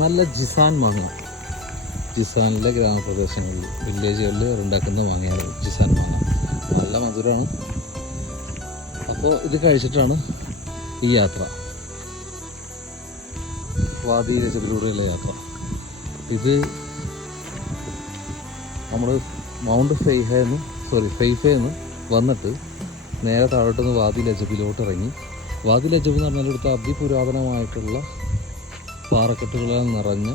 നല്ല ജിസാൻ മാങ്ങ. ജിസാനിലെ ഗ്രാമപ്രദേശങ്ങളിൽ വില്ലേജുകളിൽ ഉണ്ടാക്കുന്ന മാങ്ങയാണ് ജിസാൻ മാങ്ങ. നല്ല മധുരമാണ്. അപ്പോൾ ഇത് കഴിച്ചിട്ടാണ് ഈ യാത്ര, വാദി രജബിലൂടെയുള്ള യാത്ര. ഇത് നമ്മൾ മൗണ്ട് ഫെയ്ഫേന്ന് വന്നിട്ട് നേരെ താഴോട്ടുനിന്ന് വാദി ലജബിലോട്ട് ഇറങ്ങി. വാദി ലജബ് എന്ന് പറഞ്ഞാൽ ഇവിടുത്തെ അതിപുരാതനമായിട്ടുള്ള പാറക്കെട്ടുകളാൽ നിറഞ്ഞ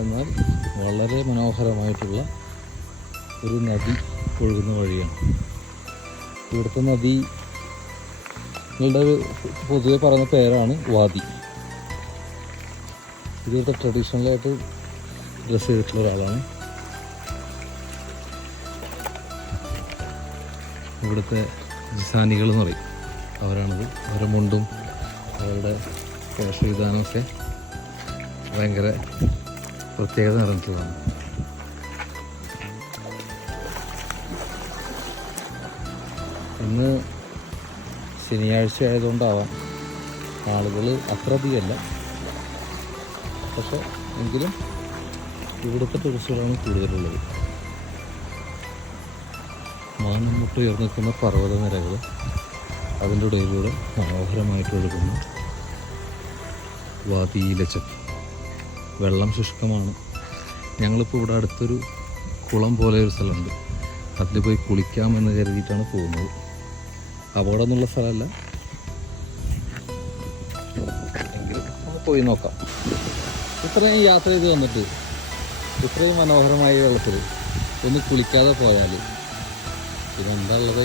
എന്നാൽ വളരെ മനോഹരമായിട്ടുള്ള ഒരു നദി ഒഴുകുന്ന വഴിയാണ്. ഇവിടുത്തെ നദികളുടെ പൊതുവെ പറയുന്ന പേരാണ് വാദി. ഇവിടുത്തെ ട്രഡീഷണലായിട്ട് ഡ്രസ്സ് ചെയ്തിട്ടുള്ള ഒരാളാണ്. ഇവിടുത്തെ ജിസാനികൾ എന്ന് പറയും, അവരാണത്. അവരുടെ മുണ്ടും അവരുടെ വേഷവിധാനമൊക്കെ ഭയങ്കര പ്രത്യേകത നിറഞ്ഞിട്ടുള്ളതാണ്. ഇന്ന് ശനിയാഴ്ച ആയതുകൊണ്ടാവാം ആളുകൾ അത്ര അധികമല്ല, പക്ഷെ എങ്കിലും ഇവിടുത്തെ ടൂറിസ്റ്റുകളാണ് കൂടുതലുള്ളത്. മാനമുട്ട് ഉയർന്നു നിൽക്കുന്ന പർവ്വതനിരകൾ, അതിൻ്റെ ഇടയിലൂടെ മനോഹരമായിട്ട് ഒഴുകുന്നു വാദി ലജബ്. വെള്ളം ശുഷ്കമാണ്. ഞങ്ങളിപ്പോൾ ഇവിടെ അടുത്തൊരു കുളം പോലെ ഒരു സ്ഥലമുണ്ട്, അതിൽ പോയി കുളിക്കാമെന്ന് കരുതിയിട്ടാണ് പോകുന്നത്. അപകടമൊന്നുള്ള സ്ഥലമല്ല, എങ്കിലും നമുക്ക് പോയി നോക്കാം. ഇത്രയും യാത്ര ചെയ്ത് വന്നിട്ട് ഇത്രയും മനോഹരമായ വെള്ളത്തിൽ ഒന്ന് കുളിക്കാതെ പോയാൽ പിന്നെന്താ ഉള്ളത്?